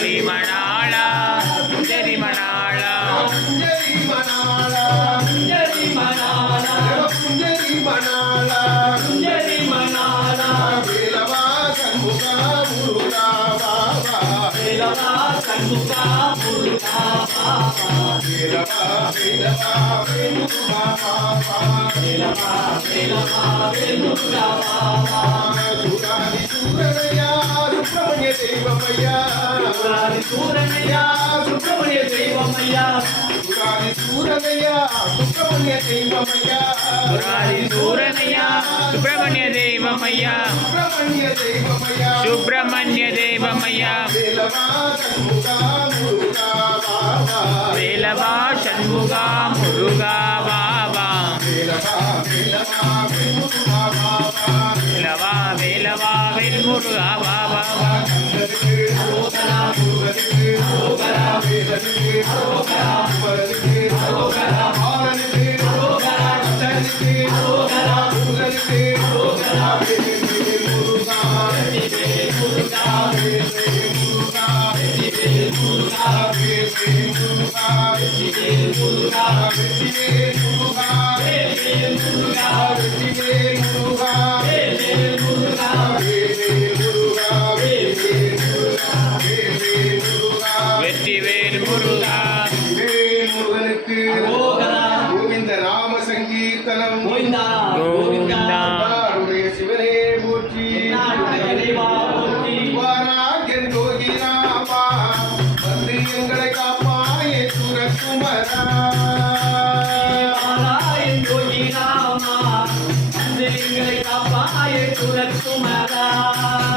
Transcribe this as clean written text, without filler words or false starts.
முரளி மணாளா குஞ்சரி மணாளா குஞ்சரி மணாளா குஞ்சரி மணாளா குஞ்சரி மணாளா குஞ்சரி மணாளா வேலவா சண்முகா முருகா பாபா வேலவா சண்முகா முருகா பாபா வேலவா வேலவா வேலுமுருகா பாபா வேலவா வேலவா வேலுமுருகா பாபா சுராதி சூரனையா சுப்பிரமணிய தெய்வமையா சுராதி சூரனையா சுப்பிரமணிய தெய்வமையா சுராதி சூரனையா சுப்பிரமணிய தெய்வமையா சுராதி சூரனையா சுப்பிரமணிய தெய்வமையா சுப்பிரமணிய தெய்வமையா சுப்பிரமணிய தெய்வமையா வேலவா சண்முகா முருகா பாபா வேலவா சண்முகா முருகா பாபா வேலவா வேலவா வேலுமுருகா பாபா வேலவா வேலவா வேல்முருகா பாபா அரோகரா முருகனுக்கு அரோகரா வேலனுக்கு அரோகரா முருகனுக்கு அரோகரா மாறனுக்கு அரோகரா கந்தனுக்கு அரோகரா முருகனுக்கு அரோகரா வேல்முருகா வேல்முருகா வேல்முருகா வேல்முருகா வேல்முருகா வேல்முருகா வேல்முருகா வேல்முருகா